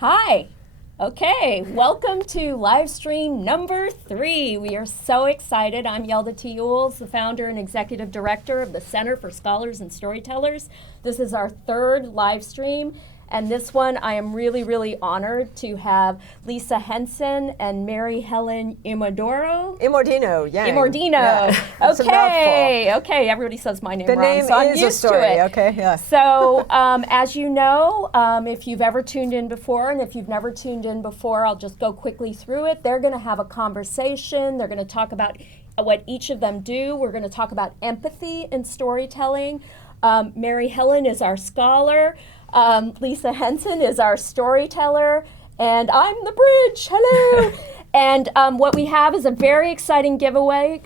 Hi. Okay, welcome to Livestream number 3. We are so excited. I'm Yelda T. Ewells, the founder and executive director of the Center for Scholars and Storytellers. This is our 3rd Livestream, and this one I am really honored to have Lisa Henson and Helen Immordino-Yang. Immordino. Yeah. Okay, everybody says my name the wrong, name so I'm is used a story. to it. Okay, yeah. So, as you know, if you've ever tuned in before, and if you've never tuned in before, I'll just go quickly through it. They're going to have a conversation. They're going to talk about what each of them do. We're going to talk about empathy in storytelling. Mary Helen is our scholar. Lisa Henson is our storyteller. And I'm the bridge. Hello. And what we have is a very exciting giveaway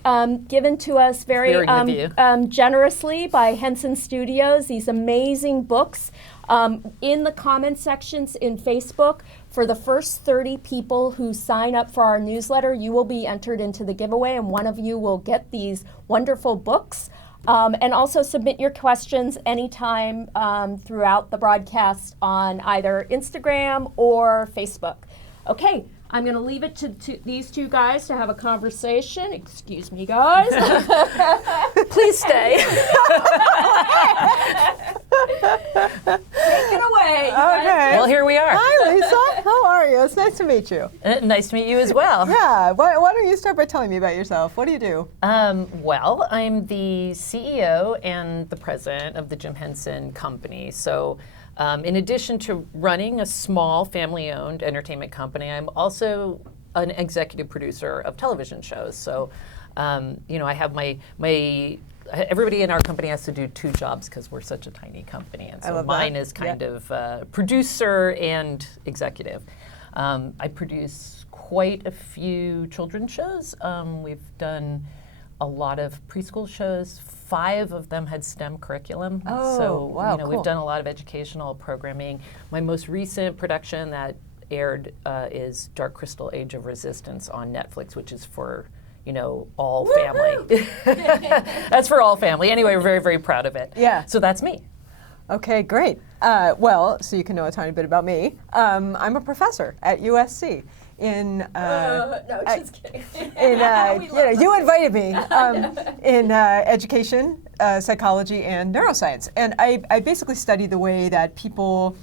given to us very generously by Henson Studios, these amazing books. In the comment sections in Facebook, for the first 30 people who sign up for our newsletter, you will be entered into the giveaway, and one of you will get these wonderful books. And also submit your questions anytime throughout the broadcast on either Instagram or Facebook. Okay. I'm going to leave it to these two guys to have a conversation. Excuse me, guys. Please stay. Take it away. Okay. Well, here we are. Hi, Lisa. How are you? It's nice to meet you. Nice to meet you as well. Yeah. Why don't you start by telling me about yourself? What do you do? Well, I'm the CEO and the president of the Jim Henson Company. So in addition to running a small family-owned entertainment company, I'm also an executive producer of television shows. So, I have my everybody in our company has to do 2 jobs because we're such a tiny company. And so mine is kind of producer and executive. I produce quite a few children's shows. We've done a lot of preschool shows. 5 of them had STEM curriculum. Oh, so wow, cool. We've done a lot of educational programming. My most recent production that aired is Dark Crystal: Age of Resistance on Netflix, which is for all family. That's for all family. Anyway, we're very proud of it. Yeah. So that's me. Okay, great. So you can know a tiny bit about me. I'm a professor at USC. Just kidding. You invited me in education, psychology, and neuroscience. And I basically study the way that people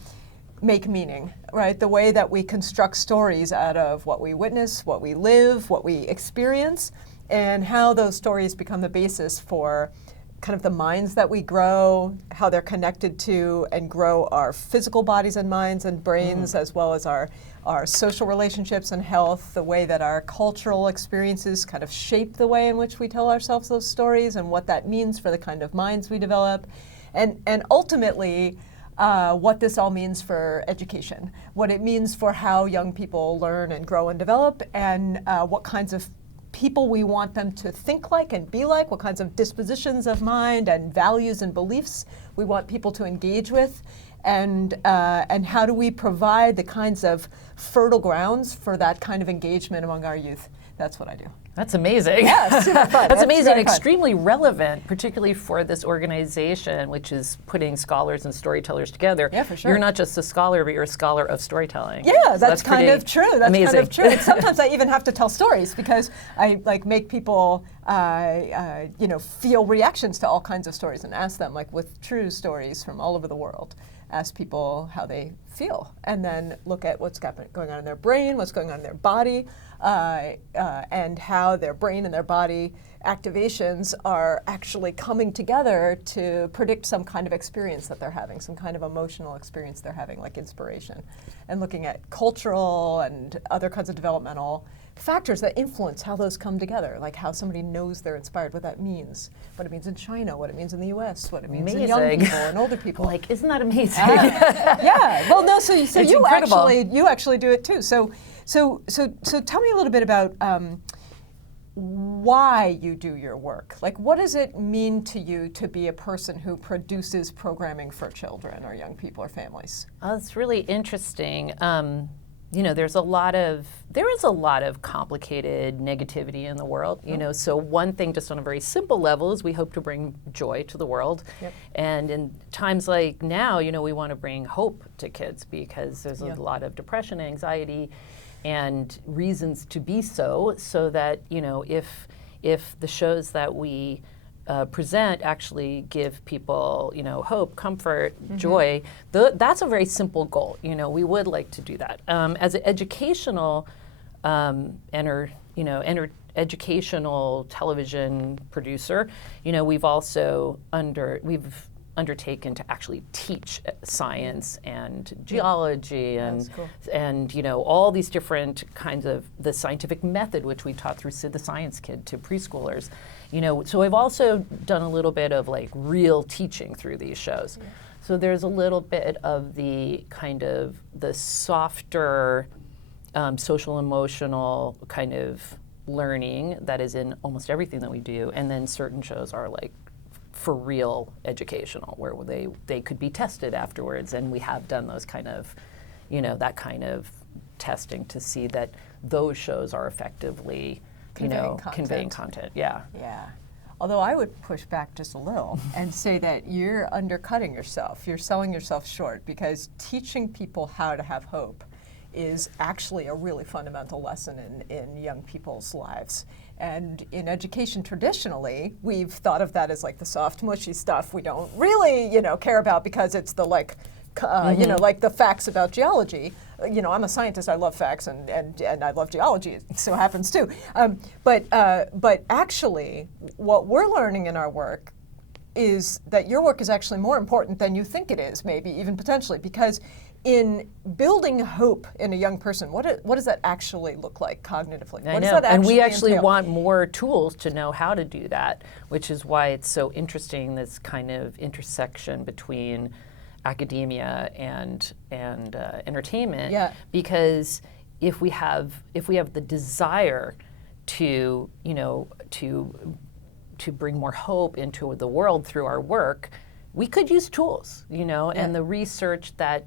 make meaning, right? The way that we construct stories out of what we witness, what we live, what we experience, and how those stories become the basis for kind of the minds that we grow, how they're connected to and grow our physical bodies and minds and brains, as well as our social relationships and health, the way that our cultural experiences kind of shape the way in which we tell ourselves those stories and what that means for the kind of minds we develop. And ultimately, what this all means for education, what it means for how young people learn and grow and develop, and what kinds of people we want them to think like and be like, what kinds of dispositions of mind and values and beliefs we want people to engage with, and how do we provide the kinds of fertile grounds for that kind of engagement among our youth. That's what I do. That's amazing. Yeah, super fun. That's amazing and extremely relevant, particularly for this organization, which is putting scholars and storytellers together. Yeah, for sure. You're not just a scholar, but you're a scholar of storytelling. Yeah, so that's kind of true. That's amazing. kind of true. And sometimes I even have to tell stories because I make people feel reactions to all kinds of stories and ask them, with true stories from all over the world, ask people how they feel, and then look at what's going on in their brain, what's going on in their body, and how their brain and their body activations are actually coming together to predict some kind of experience that they're having, some kind of emotional experience they're having, like inspiration. And looking at cultural and other kinds of developmental factors that influence how those come together, like how somebody knows they're inspired, what that means, what it means in China, what it means in the US, what it means in young people and older people. Isn't that amazing? Yeah. Well, no. So you incredible. actually do it too. So tell me a little bit about why you do your work. What does it mean to you to be a person who produces programming for children or young people or families? It's really interesting. there is a lot of complicated negativity in the world, so one thing just on a very simple level is we hope to bring joy to the world. Yep. And in times like now, we want to bring hope to kids because there's a lot of depression, anxiety, and reasons to be so that, if the shows that we present actually give people, hope, comfort, joy. That's a very simple goal. We would like to do that. As an educational, educational television producer, we've also undertaken to actually teach science and geology and all these different kinds of the scientific method, which we taught through the Science Kid to preschoolers. So we've also done a little bit of like real teaching through these shows. Yeah. So there's a little bit of the kind of the softer social emotional kind of learning that is in almost everything that we do, and then certain shows are like for real educational, where they could be tested afterwards, and we have done those kind of, that kind of testing to see that those shows are effectively conveying content. Yeah. Yeah. Although I would push back just a little and say that you're undercutting yourself. You're selling yourself short, because teaching people how to have hope is actually a really fundamental lesson in young people's lives. And in education traditionally, we've thought of that as like the soft, mushy stuff we don't really, care about because it's the like, like the facts about geology. I'm a scientist, I love facts, and I love geology, it so happens too. But actually, what we're learning in our work is that your work is actually more important than you think it is, maybe even potentially, because in building hope in a young person, what does that actually look like cognitively? I know, and we actually want more tools to know how to do that, which is why it's so interesting, this kind of intersection between academia and entertainment. Yeah. Because if we have the desire to bring more hope into the world through our work, we could use tools, and the research that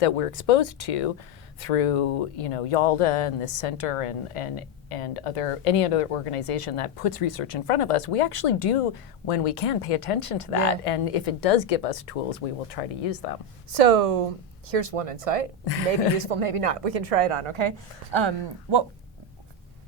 we're exposed to through, YALDA and this center and any other organization that puts research in front of us, we actually do, when we can, pay attention to that. Yeah. And if it does give us tools, we will try to use them. So here's one insight, maybe useful, maybe not. We can try it on, okay?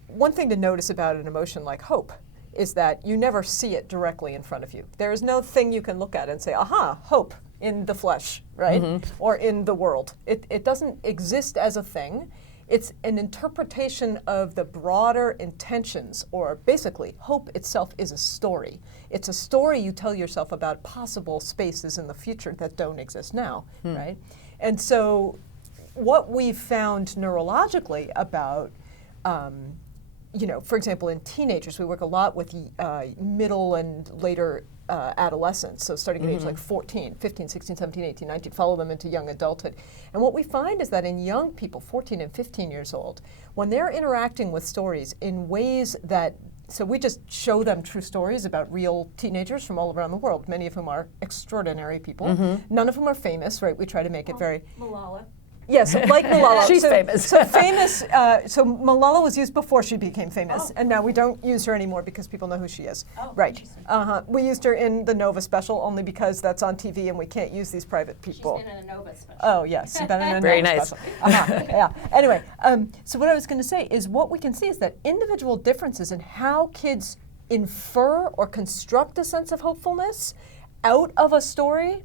One thing to notice about an emotion like hope is that you never see it directly in front of you. There is no thing you can look at and say, aha, hope in the flesh, right? Or in the world. It doesn't exist as a thing. It's an interpretation of the broader intentions, or basically, hope itself is a story. It's a story you tell yourself about possible spaces in the future that don't exist now, right? And so what we've found neurologically about for example, in teenagers, we work a lot with middle and later adolescents, so starting at age like 14, 15, 16, 17, 18, 19, follow them into young adulthood. And what we find is that in young people, 14 and 15 years old, when they're interacting with stories in ways that, so we just show them true stories about real teenagers from all around the world, many of whom are extraordinary people. None of them are famous, right? We try to make it very... Malala. Yes, like Malala. She's famous. So famous. So Malala was used before she became famous, and now we don't use her anymore because people know who she is. Oh, right. We used her in the Nova special only because that's on TV and we can't use these private people. She's been in a Nova special. Oh yes, been in a Very Nova nice. special. Yeah. Anyway, so what I was going to say is what we can see is that individual differences in how kids infer or construct a sense of hopefulness out of a story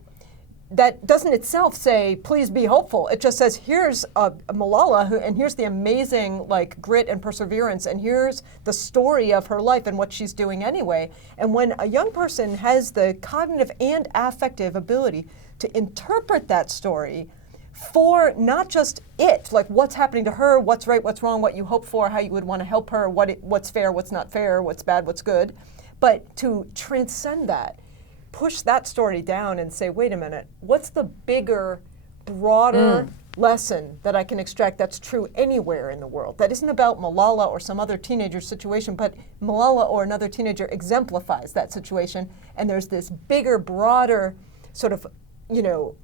that doesn't itself say, please be hopeful. It just says, here's Malala, and here's the amazing grit and perseverance, and here's the story of her life and what she's doing anyway. And when a young person has the cognitive and affective ability to interpret that story for not just it, like what's happening to her, what's right, what's wrong, what you hope for, how you would want to help her, what's fair, what's not fair, what's bad, what's good, but to transcend that, push that story down and say, wait a minute, what's the bigger, broader lesson that I can extract that's true anywhere in the world? That isn't about Malala or some other teenager situation, but Malala or another teenager exemplifies that situation, and there's this bigger, broader sort of,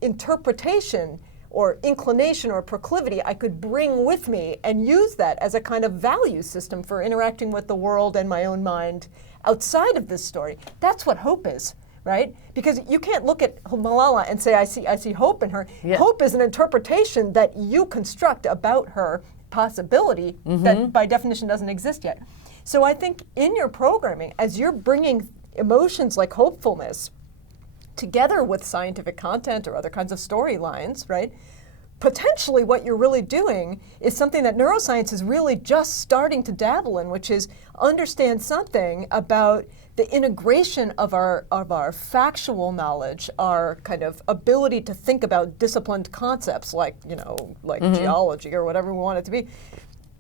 interpretation or inclination or proclivity I could bring with me and use that as a kind of value system for interacting with the world and my own mind outside of this story. That's what hope is, right? Because you can't look at Malala and say, I see hope in her. Yeah. Hope is an interpretation that you construct about her possibility that by definition doesn't exist yet. So I think in your programming, as you're bringing emotions like hopefulness together with scientific content or other kinds of storylines, right? Potentially what you're really doing is something that neuroscience is really just starting to dabble in, which is understand something about the integration of our factual knowledge, our kind of ability to think about disciplined concepts like, like geology or whatever we want it to be,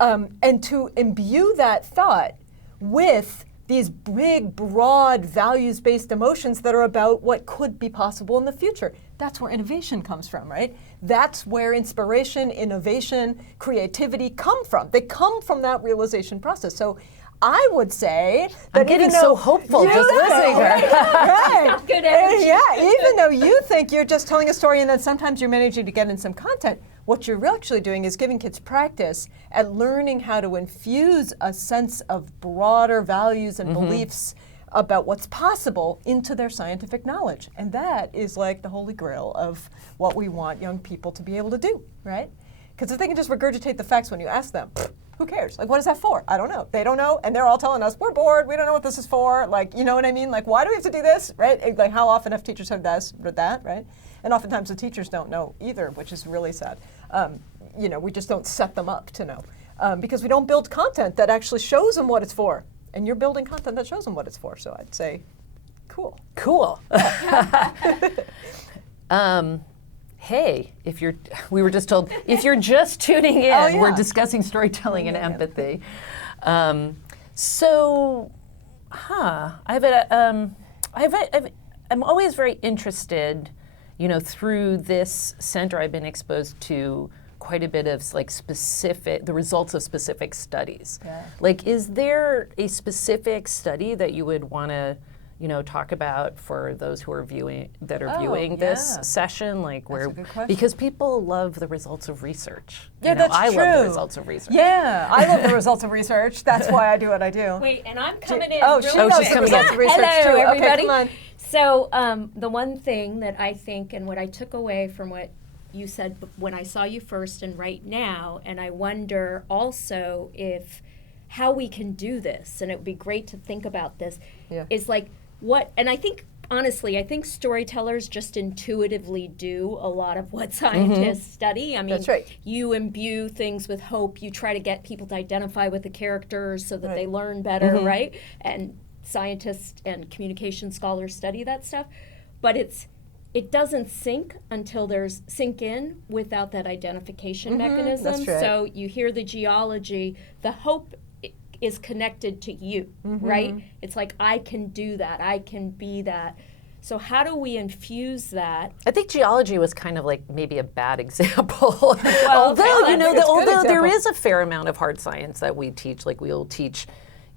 and to imbue that thought with these big, broad, values-based emotions that are about what could be possible in the future. That's where innovation comes from, right? That's where inspiration, innovation, creativity come from. They come from that realization process. So I would say that I'm getting so hopeful just listening to her. Right. Good energy. Yeah, even though you think you're just telling a story and then sometimes you're managing to get in some content, what you're actually doing is giving kids practice at learning how to infuse a sense of broader values and beliefs about what's possible into their scientific knowledge. And that is like the holy grail of what we want young people to be able to do, right? Because if they can just regurgitate the facts when you ask them, who cares? Like, what is that for? I don't know. They don't know, and they're all telling us, we're bored, we don't know what this is for. Like, you know what I mean? Like, why do we have to do this, right? Like, how often have teachers heard that, right? And oftentimes the teachers don't know either, which is really sad. We just don't set them up to know. Because we don't build content that actually shows them what it's for. And you're building content that shows them what it's for. So I'd say, cool. Cool. Hey, we were just told, if you're just tuning in, we're discussing storytelling and empathy. I'm always very interested, through this center I've been exposed to quite a bit of the results of specific studies. Yeah. Like, is there a specific study that you would want to talk about for those who are viewing this session, like That's a good question. because people love the results of research. Yeah, that's I true. love the results of research. Yeah, I love the results of research. That's why I do what I do. Wait, and I'm coming in. Oh, really she knows she's the coming results in. of research Hello, too. everybody. Okay, come on. So the one thing that I think and what I took away from what you said when I saw you first and right now, and I wonder also how we can do this, and it would be great to think about this, is like what, and I think, honestly, I think storytellers just intuitively do a lot of what scientists study. I mean, That's right. you imbue things with hope, you try to get people to identify with the characters so that they learn better, right? And scientists and communication scholars study that stuff, but it doesn't sink in without that identification mechanism. That's right. So you hear the geology, the hope is connected to you, right? It's like, I can do that, I can be that. So how do we infuse that? I think geology was kind of like maybe a bad example. Well, although example. there is a fair amount of hard science that we teach, like we'll teach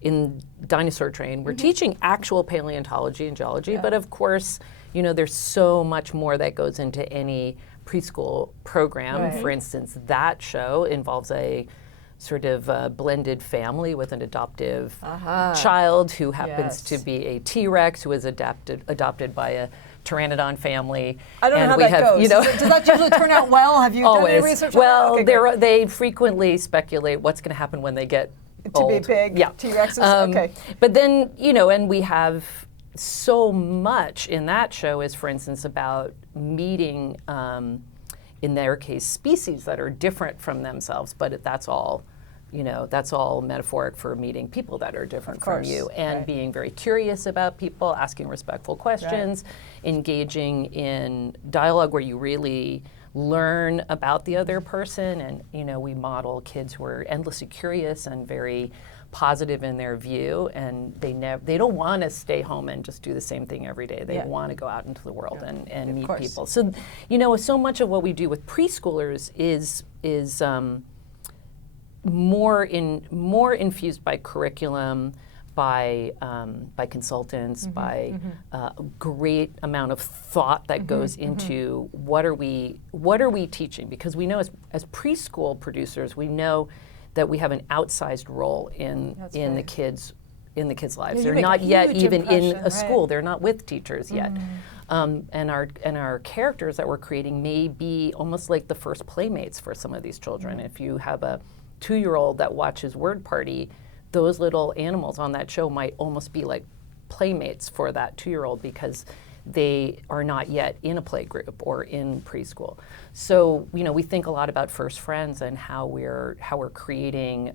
in Dinosaur Train, we're teaching actual paleontology and geology, but of course, there's so much more that goes into any preschool program. Right. For instance, that show involves a sort of blended family with an adoptive child who happens to be a T-Rex who is adopted by a pteranodon family. I don't know how that goes. Does that usually turn out well? Have you done any research on Well, that? Okay, they frequently speculate what's going to happen when they get to old. be big, Yeah. T-Rexes, okay. But then, and we have so much in that show is, for instance, about meeting, in their case, species that are different from themselves, but that's all metaphoric for meeting people that are different from you, and being very curious about people, asking respectful questions, engaging in dialogue where you really learn about the other person. And we model kids who are endlessly curious and very positive in their view, and they don't want to stay home and just do the same thing every day. They want to go out into the world and meet people. So so much of what we do with preschoolers is more infused by curriculum, by consultants, by a great amount of thought that goes into what are we teaching, because we know as preschool producers, we know that we have an outsized role in the kids' lives. Yeah, they're not yet even in a right. school. They're not with teachers yet. And our characters that we're creating may be almost like the first playmates for some of these children. If you have a 2-year-old that watches Word Party, those little animals on that show might almost be like playmates for that 2-year-old because they are not yet in a play group or in preschool. So, we think a lot about first friends and how we're creating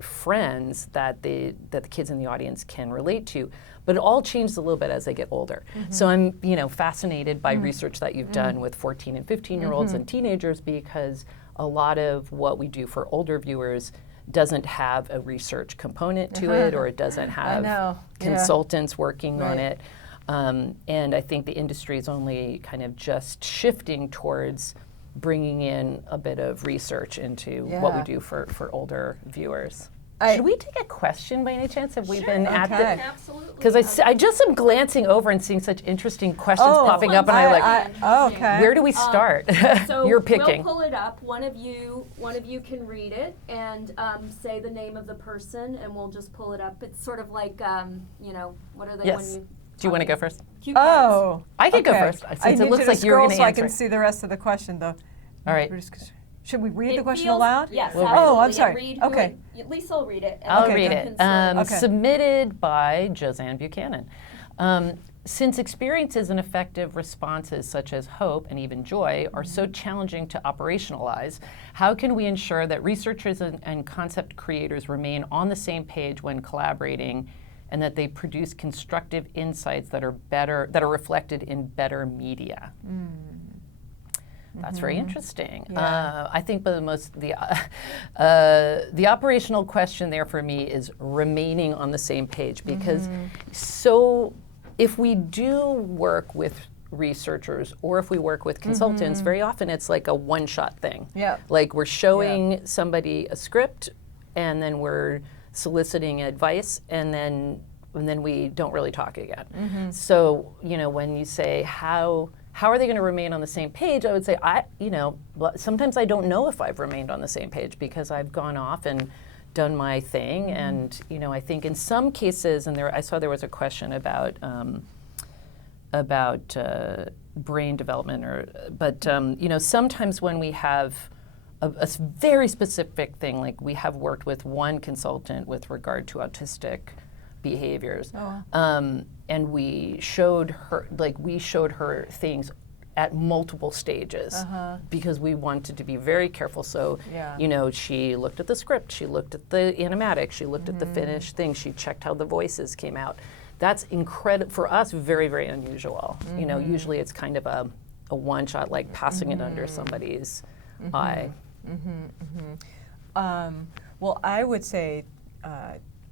friends that the kids in the audience can relate to. But it all changes a little bit as they get older. So I'm, fascinated by research that you've done with 14 and 15-year-olds and teenagers, because a lot of what we do for older viewers doesn't have a research component to it, or it doesn't have consultants working on it. And I think the industry is only kind of just shifting towards bringing in a bit of research into what we do for older viewers. Should we take a question by any chance? Have we been at the... Absolutely. Because I just am glancing over and seeing such interesting questions popping up, and where do we start? So You're picking. We'll pull it up. One of you can read it and say the name of the person, and we'll just pull it up. It's sort of like, what are they when Yes. you... Do you want to go first? Cue cards. I could go first, I since need it looks you to like you're scroll going to so I answer can it. see the rest of the question, though. All right. Should we read It the question feels- aloud? Yes, We'll absolutely. Oh, I'm sorry. Read Okay. Lisa will read it. and I'll then read you it. can say- Submitted by Josanne Buchanan. Since experiences and effective responses such as hope and even joy are so challenging to operationalize, how can we ensure that researchers and concept creators remain on the same page when collaborating, and that they produce constructive insights that are reflected in better media? That's very interesting. I think the operational question there for me is remaining on the same page, because so if we do work with researchers or if we work with consultants, very often it's like a one-shot thing. Like we're showing somebody a script, and then we're soliciting advice, and then we don't really talk again. So when you say how are they going to remain on the same page, I would say sometimes I don't know if I've remained on the same page because I've gone off and done my thing, and I think in some cases, and I saw there was a question about brain development, but sometimes when we have a very specific thing, like we have worked with one consultant with regard to autistic behaviors, and we showed her things at multiple stages because we wanted to be very careful. So, she looked at the script, she looked at the animatic, she looked at the finished thing, she checked how the voices came out. That's incredible for us, very, very unusual. Usually it's kind of a one shot, like passing it under somebody's eye. Well, I would say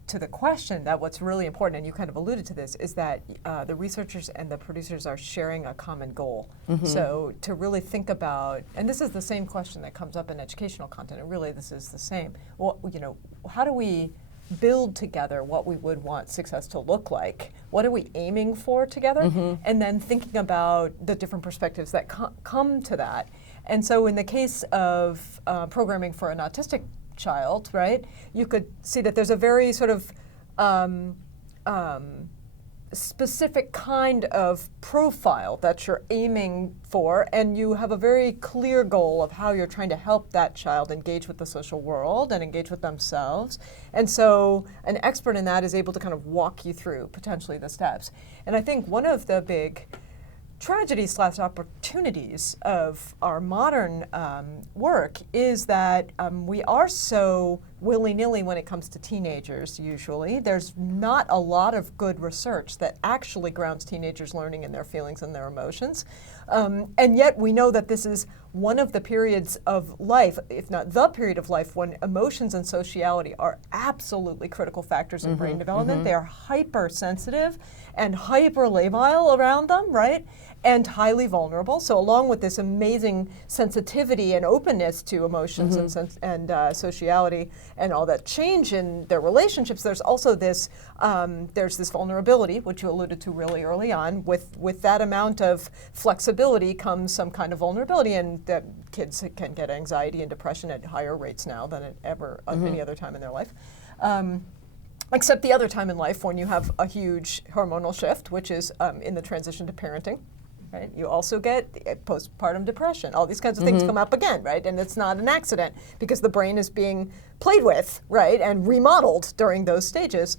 to the question that what's really important, and you kind of alluded to this, is that the researchers and the producers are sharing a common goal. So to really think about, and this is the same question that comes up in educational content, and really this is the same. Well, how do we build together what we would want success to look like? What are we aiming for together? And then thinking about the different perspectives that come to that. And so in the case of programming for an autistic child, right, you could see that there's a very sort of specific kind of profile that you're aiming for, and you have a very clear goal of how you're trying to help that child engage with the social world and engage with themselves. And so an expert in that is able to kind of walk you through potentially the steps. And I think one of the big tragedies / opportunities of our modern work is that we are so willy-nilly when it comes to teenagers usually. There's not a lot of good research that actually grounds teenagers learning in their feelings and their emotions. And yet we know that this is one of the periods of life, if not the period of life, when emotions and sociality are absolutely critical factors in brain development. They are hypersensitive and hyper-labile around them, right? And highly vulnerable. So along with this amazing sensitivity and openness to emotions and sociality, and all that change in their relationships, there's also this vulnerability, which you alluded to really early on. With that amount of flexibility comes some kind of vulnerability, and that kids can get anxiety and depression at higher rates now than at ever any other time in their life. Except the other time in life when you have a huge hormonal shift, which is in the transition to parenting. Right? You also get postpartum depression. All these kinds of things come up again, right? And it's not an accident because the brain is being played with, right, and remodeled during those stages.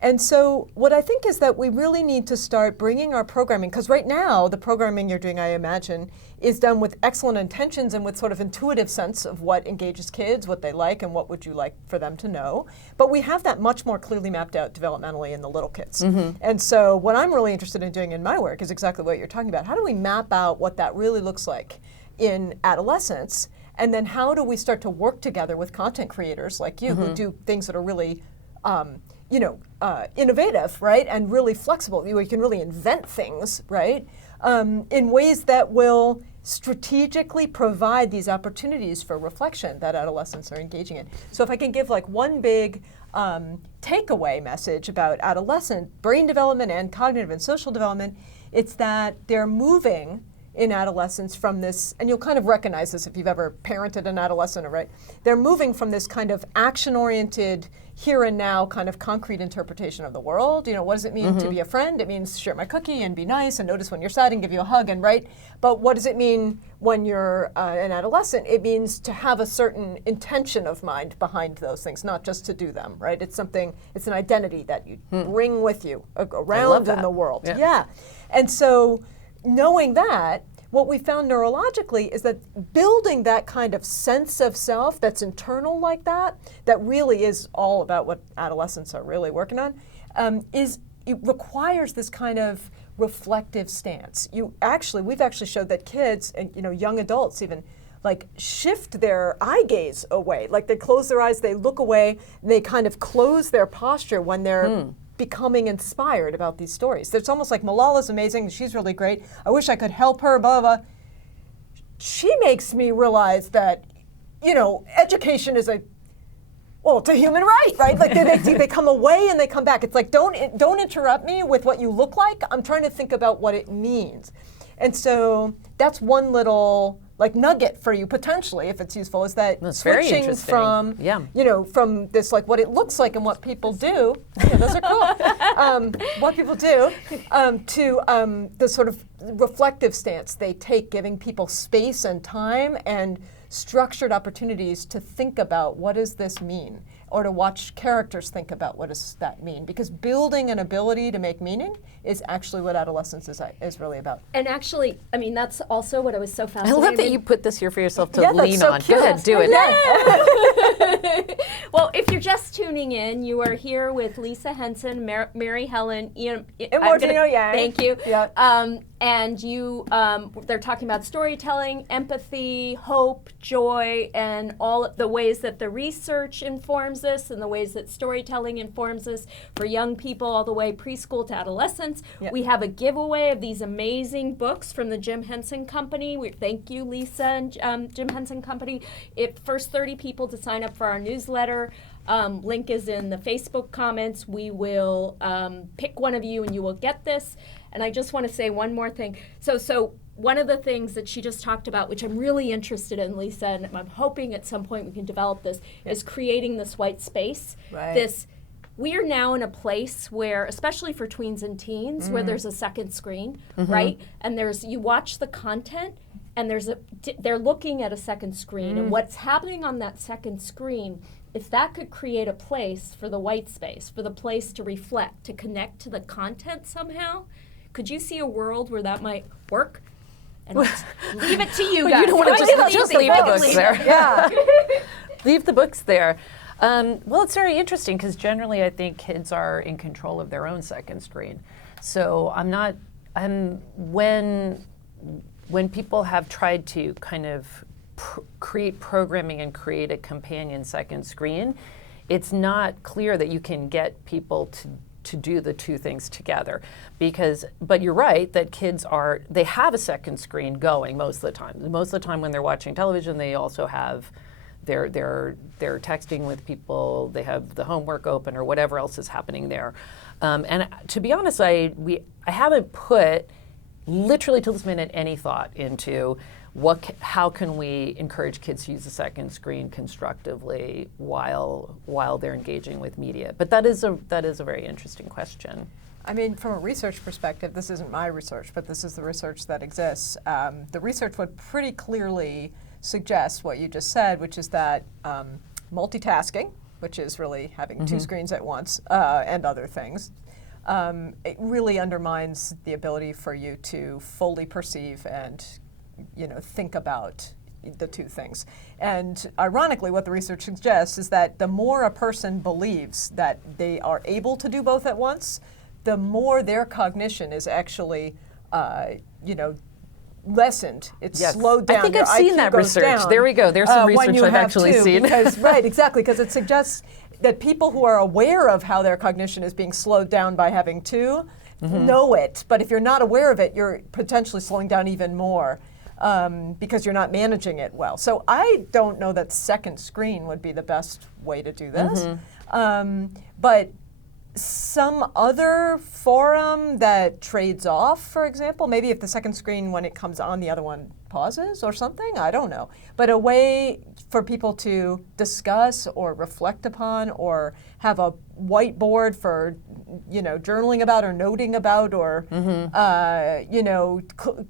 And so what I think is that we really need to start bringing our programming, because right now the programming you're doing, I imagine, is done with excellent intentions and with sort of intuitive sense of what engages kids, what they like, and what would you like for them to know. But we have that much more clearly mapped out developmentally in the little kids. And so what I'm really interested in doing in my work is exactly what you're talking about. How do we map out what that really looks like in adolescence? And then how do we start to work together with content creators like you who do things that are really innovative, right, and really flexible. You can really invent things, right, in ways that will strategically provide these opportunities for reflection that adolescents are engaging in. So if I can give like one big takeaway message about adolescent brain development and cognitive and social development, it's that they're moving in adolescence from this, and you'll kind of recognize this if you've ever parented an adolescent, right? They're moving from this kind of action-oriented, here and now kind of concrete interpretation of the world. You know, what does it mean to be a friend? It means share my cookie and be nice and notice when you're sad and give you a hug and right. But what does it mean when you're an adolescent? It means to have a certain intention of mind behind those things, not just to do them, right? It's something, it's an identity that you bring with you around in the world. Yeah. And so knowing that, what we found neurologically is that building that kind of sense of self that's internal like that really is all about what adolescents are really working on, it requires this kind of reflective stance. We've actually showed that kids and young adults even like shift their eye gaze away. Like they close their eyes, they look away, and they kind of close their posture when they're becoming inspired about these stories. It's almost like Malala's amazing, she's really great. I wish I could help her, blah, blah. She makes me realize that, education is it's a human right? Like they come away and they come back. It's like, don't interrupt me with what you look like. I'm trying to think about what it means. And so that's one little nugget for you potentially, if it's useful, is that that's switching from from this what it looks like and what people do. Yeah, those are cool. What people do to the sort of reflective stance they take, giving people space and time and structured opportunities to think about what does this mean, or to watch characters think about what does that mean, because building an ability to make meaning is actually what adolescence is really about. And actually, I mean, that's also what I was so fascinated. I love that you put this here for yourself to Yeah, lean that's so on. cute. Go ahead, do it. Well, if you're just tuning in, you are here with Lisa Henson, Mary Helen Immordino-Yang. Thank you. Yeah. And they're talking about storytelling, empathy, hope, joy, and all the ways that the research informs this and the ways that storytelling informs this for young people all the way preschool to adolescence. Yep. We have a giveaway of these amazing books from the Jim Henson Company. Thank you, Lisa and Jim Henson Company. First 30 people to sign up for our newsletter. Link is in the Facebook comments. We will pick one of you and you will get this. And I just want to say one more thing. So one of the things that she just talked about, which I'm really interested in, Lisa, and I'm hoping at some point we can develop this, is creating this white space. Right. We are now in a place where, especially for tweens and teens, where there's a second screen, right? And you watch the content, and they're looking at a second screen, and what's happening on that second screen, if that could create a place for the white space, for the place to reflect, to connect to the content somehow, could you see a world where that might work? And leave it to you guys. You don't want to just leave the books there. Yeah. Leave the books there. Well, it's very interesting because generally I think kids are in control of their own second screen. So when people have tried to kind of create programming and create a companion second screen, it's not clear that you can get people to do the two things together, but you're right that kids they have a second screen going most of the time. Most of the time when they're watching television, they also have they're texting with people, they have the homework open or whatever else is happening there. And to be honest, I haven't put literally till this minute any thought into how can we encourage kids to use the second screen constructively while they're engaging with media. But that is a very interesting question. I mean, from a research perspective, this isn't my research, but this is the research that exists. The research would pretty clearly suggest what you just said, which is that multitasking, which is really having two screens at once, and other things, it really undermines the ability for you to fully perceive and think about the two things. And ironically, what the research suggests is that the more a person believes that they are able to do both at once, the more their cognition is actually, lessened. It's slowed down. I think Your I've seen IQ that goes research. down, There we go. There's some when research you I've have actually two, seen. Because, right, exactly, because it suggests that people who are aware of how their cognition is being slowed down by having two know it. But if you're not aware of it, you're potentially slowing down even more. Because you're not managing it well. So I don't know that second screen would be the best way to do this. But some other forum that trades off, for example, maybe if the second screen, when it comes on, the other one pauses or something, I don't know. But a way for people to discuss or reflect upon or have a whiteboard for journaling about or noting about or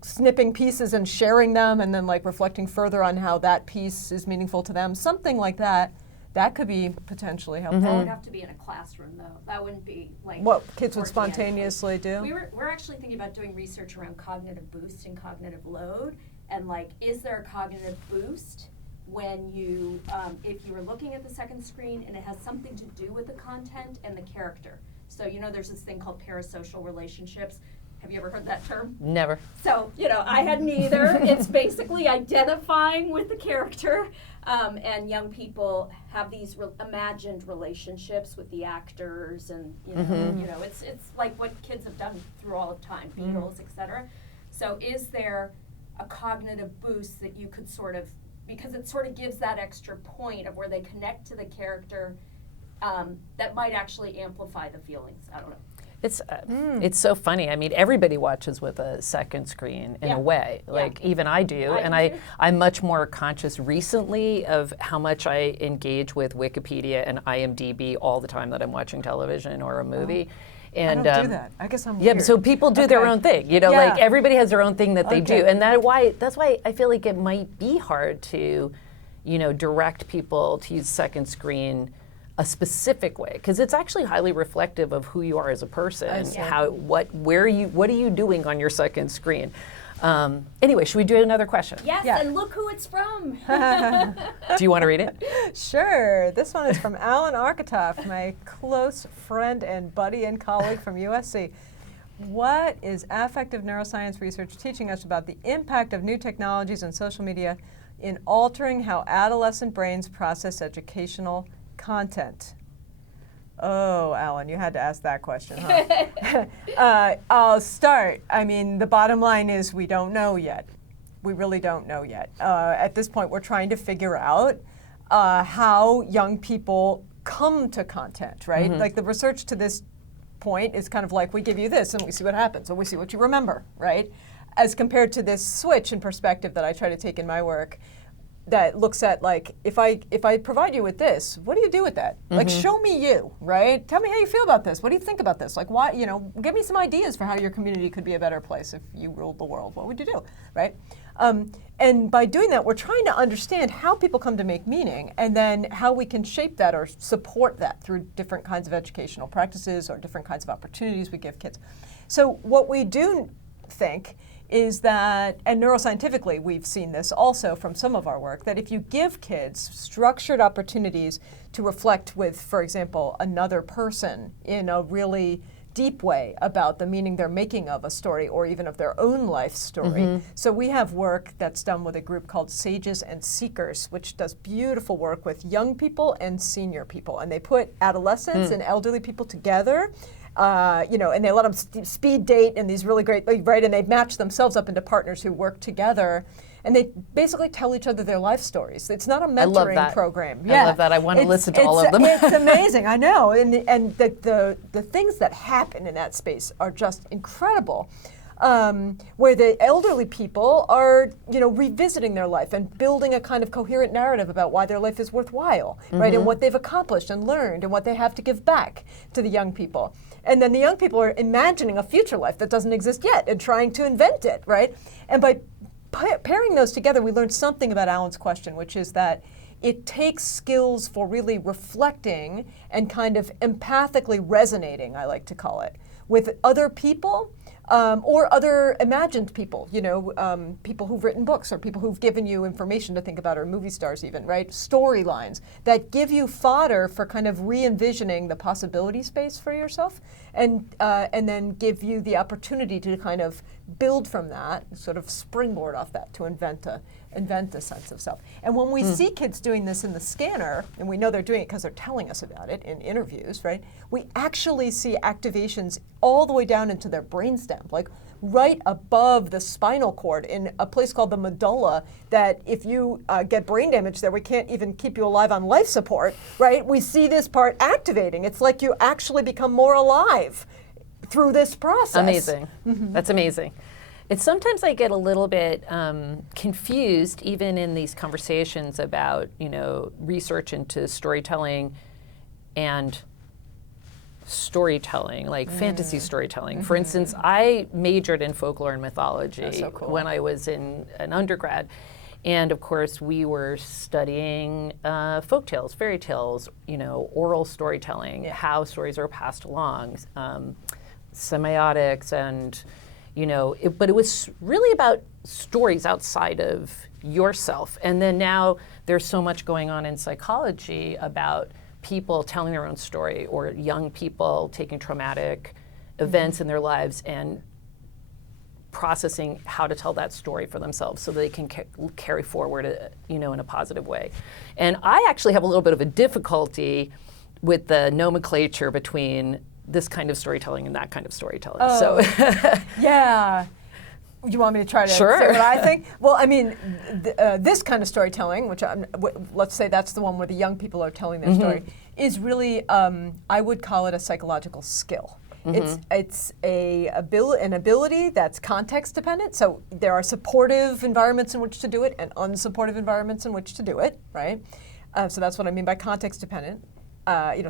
snipping pieces and sharing them and then reflecting further on how that piece is meaningful to them, something like that. That could be potentially helpful. That would have to be in a classroom, though. That wouldn't be what kids would spontaneously do. We're actually thinking about doing research around cognitive boost and cognitive load, and is there a cognitive boost when you, if you were looking at the second screen and it has something to do with the content and the character. So there's this thing called parasocial relationships. Have you ever heard that term? Never. So, I hadn't either. It's basically identifying with the character, and young people have these imagined relationships with the actors, and it's like what kids have done through all of time, Beatles, etc. So, is there a cognitive boost that you could because it sort of gives that extra point of where they connect to the character, that might actually amplify the feelings? I don't know. It's so funny. I mean, everybody watches with a second screen in a way. Even I do. I'm much more conscious recently of how much I engage with Wikipedia and IMDb all the time that I'm watching television or a movie. And I don't do that. I guess I'm weird. Yeah, so people do their own thing. Everybody has their own thing that they do. And that's why I feel like it might be hard to, direct people to use second screen a specific way, because it's actually highly reflective of who you are as a person. What are you doing on your second screen? Anyway, should we do another question? Yes, and look who it's from. Do you want to read it? Sure. This one is from Alan Arkatoff, my close friend and buddy and colleague from USC. What is affective neuroscience research teaching us about the impact of new technologies and social media in altering how adolescent brains process educational content? Oh, Alan, you had to ask that question, huh? I'll start. I mean, the bottom line is we don't know yet. We really don't know yet. At this point, we're trying to figure out how young people come to content, right? The research to this point is kind of we give you this and we see what happens, or we see what you remember, right? As compared to this switch in perspective that I try to take in my work, that looks at if I provide you with this, what do you do with that? Show me you, right? Tell me how you feel about this. What do you think about this? Why, give me some ideas for how your community could be a better place if you ruled the world. What would you do, right? And by doing that, we're trying to understand how people come to make meaning, and then how we can shape that or support that through different kinds of educational practices or different kinds of opportunities we give kids. So what we do think is that, and neuroscientifically we've seen this also from some of our work, that if you give kids structured opportunities to reflect with, for example, another person in a really deep way about the meaning they're making of a story or even of their own life story. So we have work that's done with a group called Sages and Seekers, which does beautiful work with young people and senior people. And they put adolescents and elderly people together, and they let them speed date in these really great, right, and they match themselves up into partners who work together. and they basically tell each other their life stories. It's not a love mentoring that. program. I love that. I want to listen to all of them. It's amazing, I know. And the things that happen in that space are just incredible. Where the elderly people are, revisiting their life and building a kind of coherent narrative about why their life is worthwhile, right? And what they've accomplished and learned and what they have to give back to the young people. And then the young people are imagining a future life that doesn't exist yet and trying to invent it, right? And by pairing those together, we learned something about Alan's question, which is that it takes skills for really reflecting and kind of empathically resonating, I like to call it, with other people. Or other imagined people, people who've written books or people who've given you information to think about, or movie stars even, right? Storylines that give you fodder for kind of re-envisioning the possibility space for yourself, and then give you the opportunity to kind of build from that, sort of springboard off that to invent a sense of self. And when we see kids doing this in the scanner, and we know they're doing it because they're telling us about it in interviews, right? We actually see activations all the way down into their brainstem, like right above the spinal cord in a place called the medulla, that if you get brain damage there, we can't even keep you alive on life support, right? We see this part activating. It's like you actually become more alive through this process. Amazing. That's amazing. It's sometimes I get a little bit confused, even in these conversations about, research into storytelling and storytelling, like fantasy storytelling. For instance, I majored in folklore and mythology when I was in an undergrad. And of course, we were studying folktales, fairy tales, oral storytelling, how stories are passed along, semiotics, and but it was really about stories outside of yourself. And then now there's so much going on in psychology about people telling their own story, or young people taking traumatic events in their lives and processing how to tell that story for themselves so they can carry forward, in a positive way. And I actually have a little bit of a difficulty with the nomenclature between this kind of storytelling and that kind of storytelling. Oh. So, yeah. You want me to try to say what I think? Well, I mean, this kind of storytelling, which let's say that's the one where the young people are telling their story, is really, I would call it a psychological skill. It's an ability that's context dependent. So there are supportive environments in which to do it and unsupportive environments in which to do it, right? So that's what I mean by context dependent.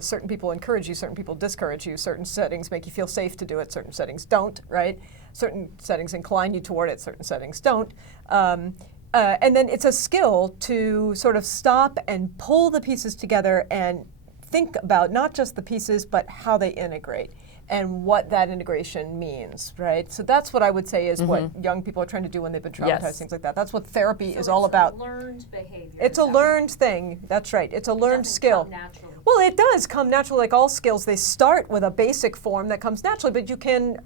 Certain people encourage you, certain people discourage you, certain settings make you feel safe to do it, certain settings don't, right? Certain settings incline you toward it, certain settings don't. And then it's a skill to sort of stop and pull the pieces together and think about not just the pieces, but how they integrate and what that integration means, right? So that's what I would say is what young people are trying to do when they've been traumatized, things like that. That's what therapy is all about. It's a learned behavior. It's a learned thing, that's right. It's a learned skill. Come naturally. Well, it does come naturally, like all skills. They start with a basic form that comes naturally, but you can,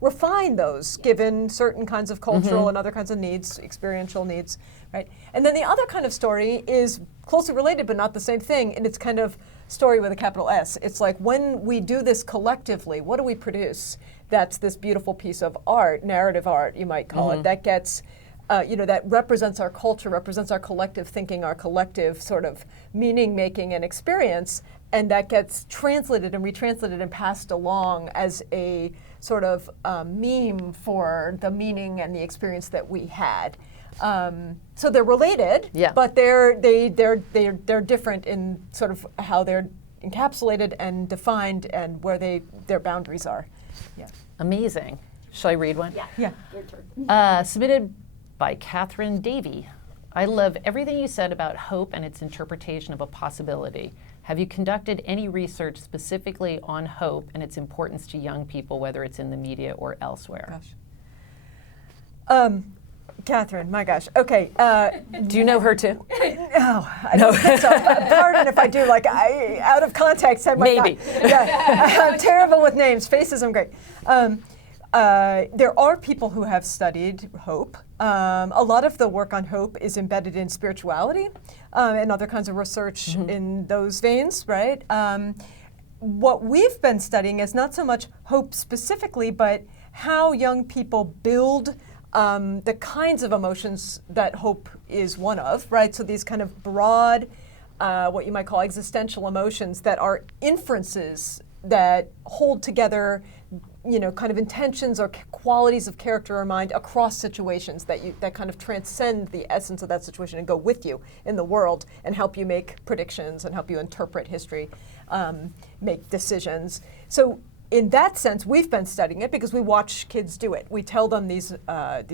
refine those given certain kinds of cultural and other kinds of needs, experiential needs, right? And then the other kind of story is closely related, but not the same thing, and it's kind of story with a capital S. It's like when we do this collectively, what do we produce? That's this beautiful piece of art, narrative art, you might call it, that gets that represents our culture, represents our collective thinking, our collective sort of meaning making and experience, and that gets translated and retranslated and passed along as a sort of meme for the meaning and the experience that we had. So they're related, but they're different in sort of how they're encapsulated and defined and where their boundaries are. Yeah. amazing. Shall I read one? Yeah. Your turn. Submitted by Catherine Davey. I love everything you said about hope and its interpretation of a possibility. Have you conducted any research specifically on hope and its importance to young people, whether it's in the media or elsewhere? Gosh. Catherine, my gosh. Okay. Do you know her too? No, I don't think so. Pardon if I do. Like, out of context, I might Maybe. not. Yeah. I'm terrible with names. Faces, I'm great. There are people who have studied hope. A lot of the work on hope is embedded in spirituality and other kinds of research in those veins, right? What we've been studying is not so much hope specifically, but how young people build the kinds of emotions that hope is one of, right? So these kind of broad, what you might call existential emotions that are inferences that hold together, kind of intentions or qualities of character or mind across situations that kind of transcend the essence of that situation and go with you in the world and help you make predictions and help you interpret history, make decisions. So in that sense, we've been studying it because we watch kids do it. We tell them these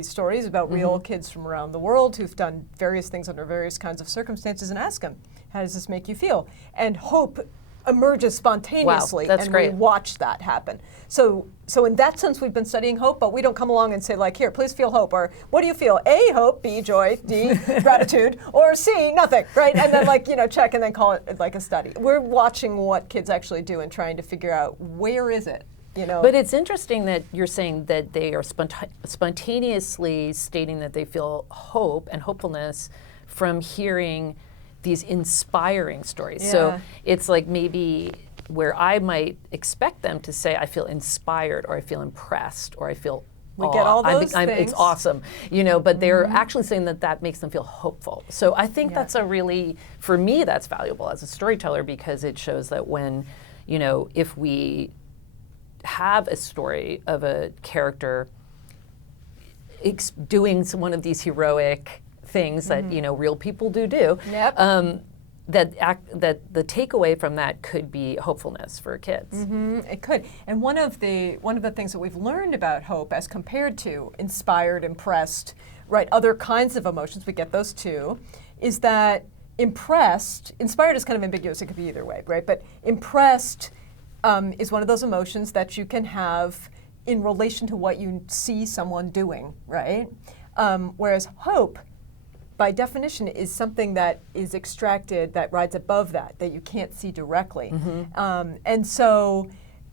stories about real kids from around the world who've done various things under various kinds of circumstances and ask them, how does this make you feel? And hope emerges spontaneously, that's and great. we watch that happen. So in that sense, we've been studying hope, but we don't come along and say like, here, please feel hope, or what do you feel? A, hope, B, joy, D, gratitude, or C, nothing, right? And then check and then call it like a study. We're watching what kids actually do and trying to figure out where is it, But it's interesting that you're saying that they are spontaneously stating that they feel hope and hopefulness from hearing these inspiring stories. Yeah. So it's like maybe where I might expect them to say, I feel inspired, or I feel impressed, or I feel We get all those things. It's awesome, but they're actually saying that makes them feel hopeful. So I think that's for me, that's valuable as a storyteller, because it shows that when, if we have a story of a character doing one of these heroic things that real people do. Yep. That the takeaway from that could be hopefulness for kids. It could. And one of the things that we've learned about hope as compared to inspired, impressed, right, other kinds of emotions, we get those too, is that inspired is kind of ambiguous, it could be either way, right? But impressed is one of those emotions that you can have in relation to what you see someone doing, right? Whereas hope, by definition, is something that is extracted, that rides above that you can't see directly. And so